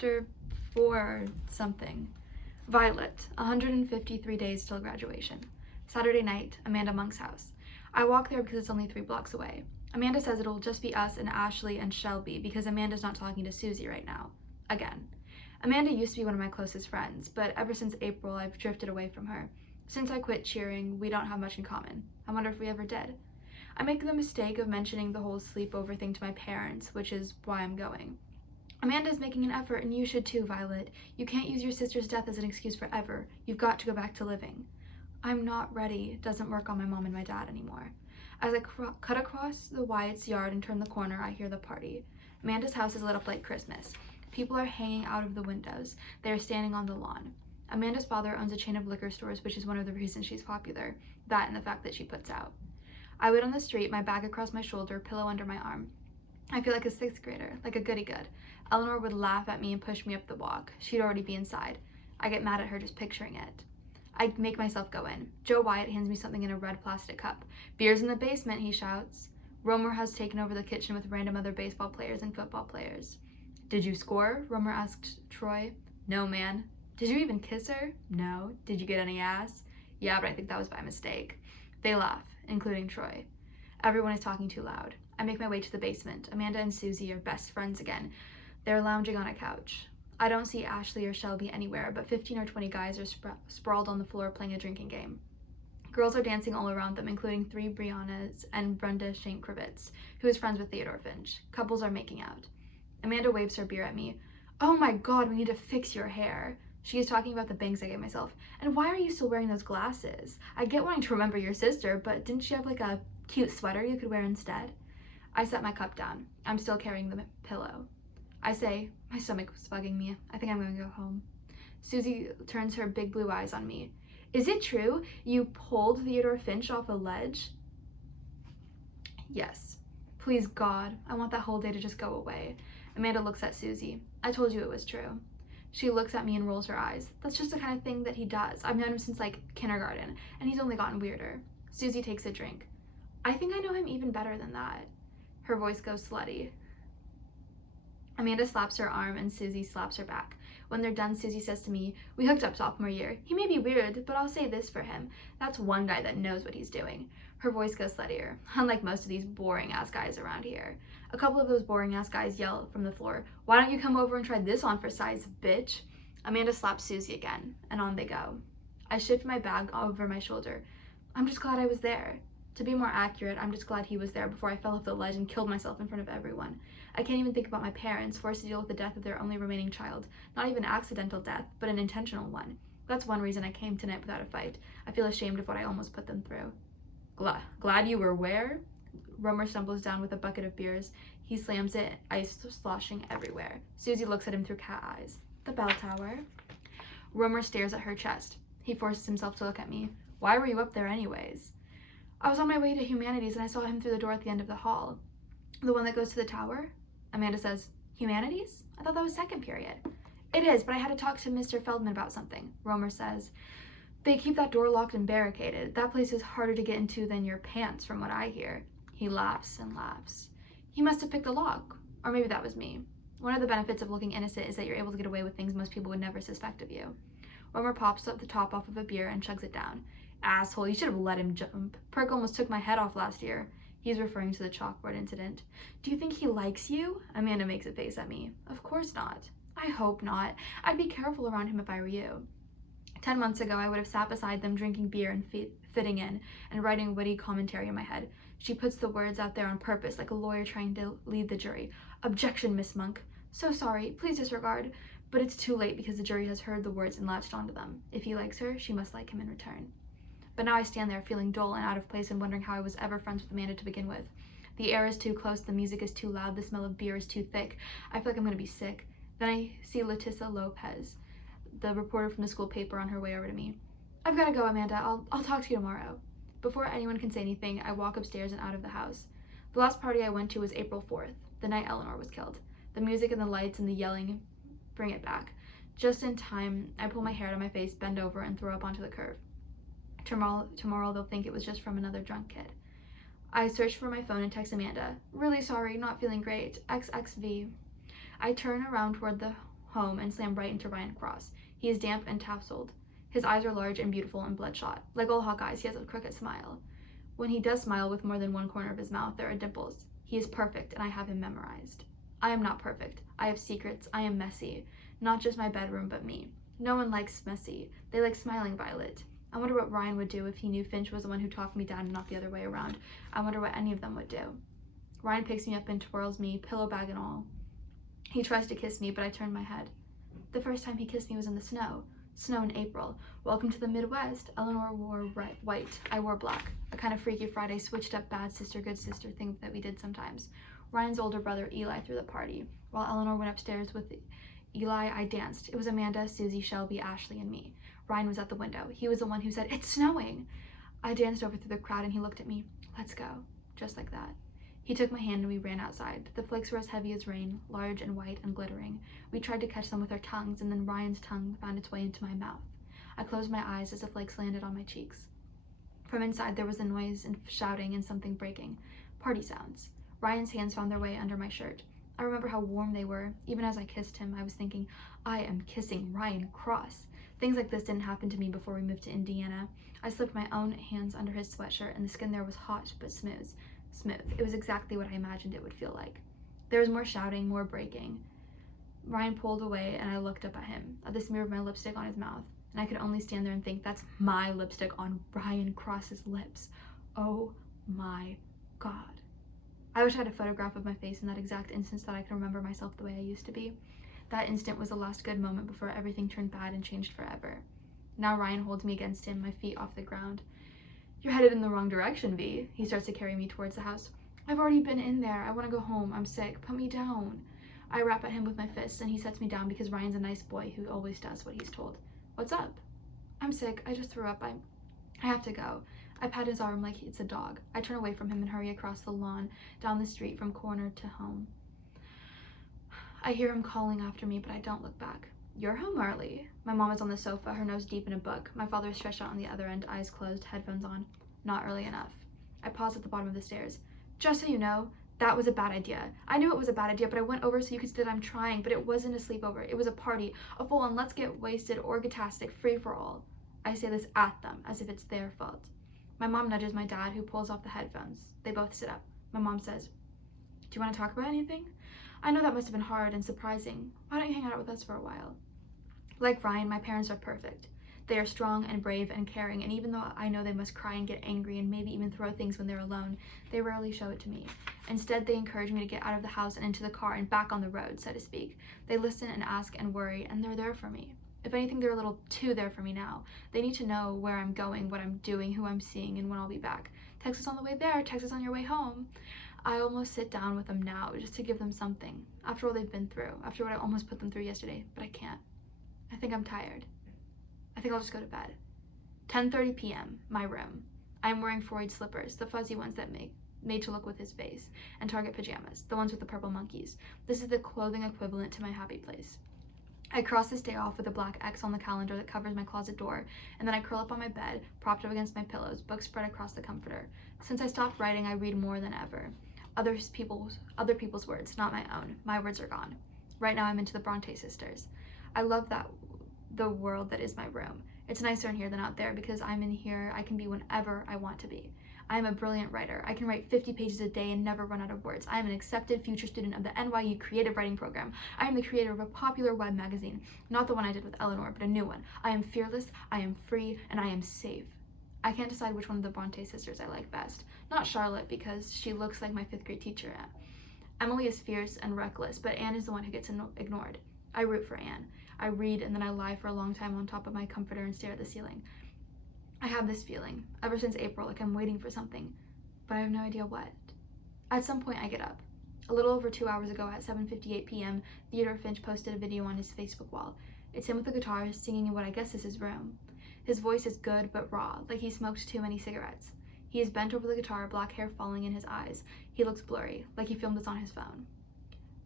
Chapter 4 something. Violet, 153 days till graduation. Saturday night, Amanda Monk's house. I walk there because it's only 3 blocks away. Amanda says it'll just be us and Ashley and Shelby because Amanda's not talking to Susie right now. Again. Amanda used to be one of my closest friends, but ever since April, I've drifted away from her. Since I quit cheering, we don't have much in common. I wonder if we ever did. I make the mistake of mentioning the whole sleepover thing to my parents, which is why I'm going. Amanda's making an effort, and you should too, Violet. You can't use your sister's death as an excuse forever. You've got to go back to living. I'm not ready doesn't work on my mom and my dad anymore. As I cut across the Wyatt's yard and turn the corner, I hear the party. Amanda's house is lit up like Christmas. People are hanging out of the windows. They are standing on the lawn. Amanda's father owns a chain of liquor stores, which is one of the reasons she's popular. That and the fact that she puts out. I wait on the street, my bag across my shoulder, pillow under my arm. I feel like a 6th grader, like a goody-good. Eleanor would laugh at me and push me up the walk. She'd already be inside. I get mad at her just picturing it. I make myself go in. Joe Wyatt hands me something in a red plastic cup. "Beer's in the basement," he shouts. Romer has taken over the kitchen with random other baseball players and football players. "Did you score?" Romer asked Troy. "No, man." "Did you even kiss her?" "No." "Did you get any ass?" "Yeah, but I think that was by mistake." They laugh, including Troy. Everyone is talking too loud. I make my way to the basement. Amanda and Susie are best friends again. They're lounging on a couch. I don't see Ashley or Shelby anywhere, but 15 or 20 guys are sprawled on the floor playing a drinking game. Girls are dancing all around them, including 3 Briannas and Brenda Shankrowitz, who is friends with Theodore Finch. Couples are making out. Amanda waves her beer at me. "Oh my god, we need to fix your hair." She is talking about the bangs I gave myself. "And why are you still wearing those glasses? I get wanting to remember your sister, but didn't she have like a cute sweater you could wear instead?" I set my cup down. I'm still carrying the pillow. I say, "My stomach was bugging me. I think I'm going to go home." Susie turns her big blue eyes on me. "Is it true? You pulled Theodore Finch off a ledge?" "Yes. Please, God, I want that whole day to just go away." Amanda looks at Susie. "I told you it was true." She looks at me and rolls her eyes. "That's just the kind of thing that he does. I've known him since like kindergarten, and he's only gotten weirder." Susie takes a drink. "I think I know him even better than that." Her voice goes slutty. Amanda slaps her arm and Susie slaps her back. When they're done, Susie says to me, "We hooked up sophomore year. He may be weird, but I'll say this for him. That's one guy that knows what he's doing." Her voice goes sluttier, unlike most of these boring-ass guys around here. A couple of those boring-ass guys yell from the floor, "Why don't you come over and try this on for size, bitch?" Amanda slaps Susie again, and on they go. I shift my bag over my shoulder. I'm just glad I was there. To be more accurate, I'm just glad he was there before I fell off the ledge and killed myself in front of everyone. I can't even think about my parents, forced to deal with the death of their only remaining child. Not even accidental death, but an intentional one. That's one reason I came tonight without a fight. I feel ashamed of what I almost put them through. Glad you were where?" Romer stumbles down with a bucket of beers. He slams it, ice sloshing everywhere. Susie looks at him through cat eyes. "The bell tower." Romer stares at her chest. He forces himself to look at me. "Why were you up there anyways?" "I was on my way to humanities and I saw him through the door at the end of the hall." "The one that goes to the tower?" Amanda says, "Humanities? I thought that was 2nd period." "It is, but I had to talk to Mr. Feldman about something." Romer says, "They keep that door locked and barricaded. That place is harder to get into than your pants, from what I hear." He laughs and laughs. "He must have picked the lock. Or maybe that was me." One of the benefits of looking innocent is that you're able to get away with things most people would never suspect of you. Romer pops up the top off of a beer and chugs it down. "Asshole, you should have let him jump. Perk almost took my head off last year." He's referring to the chalkboard incident. "Do you think he likes you?" Amanda makes a face at me. "Of course not." "I hope not. I'd be careful around him if I were you." 10 months ago, I would have sat beside them drinking beer and fitting in and writing witty commentary in my head. She puts the words out there on purpose, like a lawyer trying to lead the jury. "Objection, Miss Monk. So sorry. Please disregard." But it's too late because the jury has heard the words and latched onto them. If he likes her, she must like him in return. But now I stand there feeling dull and out of place and wondering how I was ever friends with Amanda to begin with. The air is too close, the music is too loud, the smell of beer is too thick. I feel like I'm going to be sick. Then I see Letissa Lopez, the reporter from the school paper, on her way over to me. "I've got to go, Amanda. I'll talk to you tomorrow." Before anyone can say anything, I walk upstairs and out of the house. The last party I went to was April 4th, the night Eleanor was killed. The music and the lights and the yelling bring it back. Just in time, I pull my hair out of my face, bend over, and throw up onto the curb. Tomorrow they'll think it was just from another drunk kid. I search for my phone and text Amanda. "Really sorry, not feeling great. XXV." I turn around toward the home and slam right into Ryan Cross. He is damp and tasseled. His eyes are large and beautiful and bloodshot. Like all Hawkeyes, he has a crooked smile. When he does smile with more than one corner of his mouth, there are dimples. He is perfect, and I have him memorized. I am not perfect. I have secrets. I am messy. Not just my bedroom, but me. No one likes messy. They like smiling Violet. I wonder what Ryan would do if he knew Finch was the one who talked me down and not the other way around. I wonder what any of them would do. Ryan picks me up and twirls me, pillow bag and all. He tries to kiss me, but I turn my head. The first time he kissed me was in the snow. Snow in April. Welcome to the Midwest. Eleanor wore white. I wore black. A kind of Freaky Friday switched up bad sister, good sister thing that we did sometimes. Ryan's older brother, Eli, threw the party. While Eleanor went upstairs with Eli, I danced. It was Amanda, Susie, Shelby, Ashley, and me. Ryan was at the window. He was the one who said, "It's snowing." I danced over through the crowd and he looked at me. "Let's go." Just like that. He took my hand and we ran outside. The flakes were as heavy as rain, large and white and glittering. We tried to catch them with our tongues, and then Ryan's tongue found its way into my mouth. I closed my eyes as the flakes landed on my cheeks. From inside there was a noise and shouting and something breaking. Party sounds. Ryan's hands found their way under my shirt. I remember how warm they were. Even as I kissed him, I was thinking, I am kissing Ryan Cross. Things like this didn't happen to me before we moved to Indiana. I slipped my own hands under his sweatshirt, and the skin there was hot but smooth. It was exactly what I imagined it would feel like. There was more shouting, more breaking. Ryan pulled away, and I looked up at him, at the smear of my lipstick on his mouth, and I could only stand there and think, that's my lipstick on Ryan Cross's lips. Oh my God. I wish I had a photograph of my face in that exact instant so that I could remember myself the way I used to be. That instant was the last good moment before everything turned bad and changed forever. Now Ryan holds me against him, my feet off the ground. "You're headed in the wrong direction, V." He starts to carry me towards the house. "I've already been in there. I want to go home. I'm sick. Put me down." I rap at him with my fists, and he sets me down because Ryan's a nice boy who always does what he's told. "What's up?" "I'm sick. I just threw up. I have to go." I pat his arm like it's a dog. I turn away from him and hurry across the lawn, down the street from corner to home. I hear him calling after me, but I don't look back. "You're home early." My mom is on the sofa, her nose deep in a book. My father is stretched out on the other end, eyes closed, headphones on. "Not early enough." I pause at the bottom of the stairs. "Just so you know, that was a bad idea. I knew it was a bad idea, but I went over so you could see that I'm trying, but it wasn't a sleepover. It was a party, a full-on let's get wasted, orgastic, free-for-all." I say this at them, as if it's their fault. My mom nudges my dad, who pulls off the headphones. They both sit up. My mom says, "Do you want to talk about anything?" I know that must have been hard and surprising. "Why don't you hang out with us for a while?" Like Ryan, my parents are perfect. They are strong and brave and caring, and even though I know they must cry and get angry and maybe even throw things when they're alone, they rarely show it to me. Instead, they encourage me to get out of the house and into the car and back on the road, so to speak. They listen and ask and worry, and they're there for me. If anything, they're a little too there for me now. They need to know where I'm going, what I'm doing, who I'm seeing, and when I'll be back. Text us on the way there, text us on your way home. I almost sit down with them now just to give them something, after all they've been through, after what I almost put them through yesterday, but I can't. I think I'm tired. I think I'll just go to bed. 10:30 p.m., my room. I'm wearing Freud slippers, the fuzzy ones that made to look with his face, and Target pajamas, the ones with the purple monkeys. This is the clothing equivalent to my happy place. I cross this day off with a black X on the calendar that covers my closet door, and then I curl up on my bed, propped up against my pillows, books spread across the comforter. Since I stopped writing, I read more than ever. Other people's words, not my own. My words are gone. Right now I'm into the Bronte sisters. I love the world that is my room. It's nicer in here than out there because I'm in here, I can be whenever I want to be. I am a brilliant writer. I can write 50 pages a day and never run out of words. I am an accepted future student of the NYU Creative Writing Program. I am the creator of a popular web magazine, not the one I did with Eleanor, but a new one. I am fearless, I am free, and I am safe. I can't decide which one of the Bronte sisters I like best. Not Charlotte, because she looks like my 5th grade teacher. Emily is fierce and reckless, but Anne is the one who gets ignored. I root for Anne. I read and then I lie for a long time on top of my comforter and stare at the ceiling. I have this feeling, ever since April, like I'm waiting for something, but I have no idea what. At some point I get up. A little over 2 hours ago at 7:58 p.m., Theodore Finch posted a video on his Facebook wall. It's him with a guitar singing in what I guess is his room. His voice is good but raw, like he smoked too many cigarettes. He is bent over the guitar, black hair falling in his eyes. He looks blurry, like he filmed this on his phone.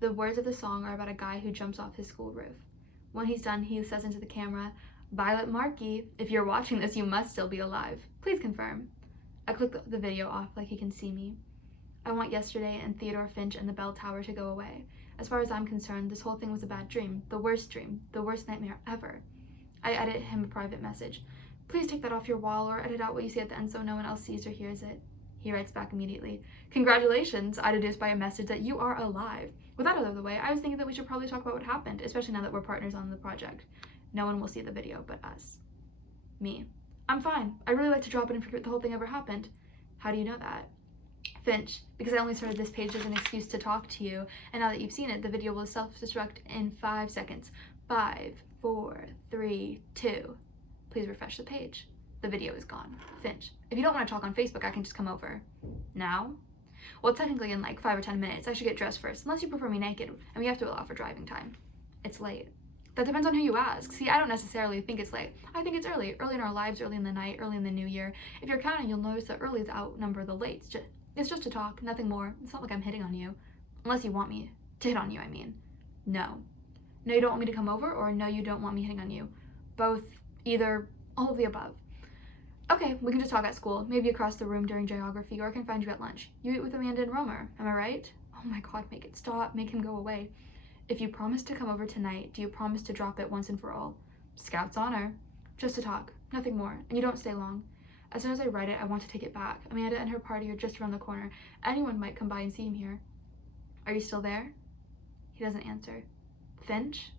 The words of the song are about a guy who jumps off his school roof. When he's done, he says into the camera, "Violet Markey, if you're watching this, you must still be alive. Please confirm." I click the video off like he can see me. I want yesterday and Theodore Finch and the bell tower to go away. As far as I'm concerned, this whole thing was a bad dream, the worst nightmare ever. I edit him a private message. Please take that off your wall or edit out what you say at the end so no one else sees or hears it. He writes back immediately. Congratulations, I deduced by a message that you are alive. With that out of the way, I was thinking that we should probably talk about what happened, especially now that we're partners on the project. No one will see the video but us. Me. I'm fine. I really like to drop it and forget the whole thing ever happened. How do you know that? Finch, because I only started this page as an excuse to talk to you, and now that you've seen it, the video will self-destruct in 5 seconds. 5, 4, 3, 2. Please refresh the page. The video is gone. Finch, if you don't want to talk on Facebook, I can just come over. Now? Well, technically in like 5 or 10 minutes. I should get dressed first, unless you prefer me naked, and we have to allow for driving time. It's late. That depends on who you ask. See, I don't necessarily think it's late. I think it's early. Early in our lives, early in the night, early in the new year. If you're counting, you'll notice that early's outnumber the lates. It's just to talk, nothing more. It's not like I'm hitting on you. Unless you want me to hit on you, I mean. No. No, you don't want me to come over, or no, you don't want me hitting on you. Both, either, all of the above. Okay, we can just talk at school. Maybe across the room during geography, or I can find you at lunch. You eat with Amanda and Romer, am I right? Oh my god, make it stop. Make him go away. If you promise to come over tonight, do you promise to drop it once and for all? Scout's honor. Just to talk, nothing more, and you don't stay long. As soon as I write it, I want to take it back. Amanda and her party are just around the corner. Anyone might come by and see him here. Are you still there? He doesn't answer. Finch?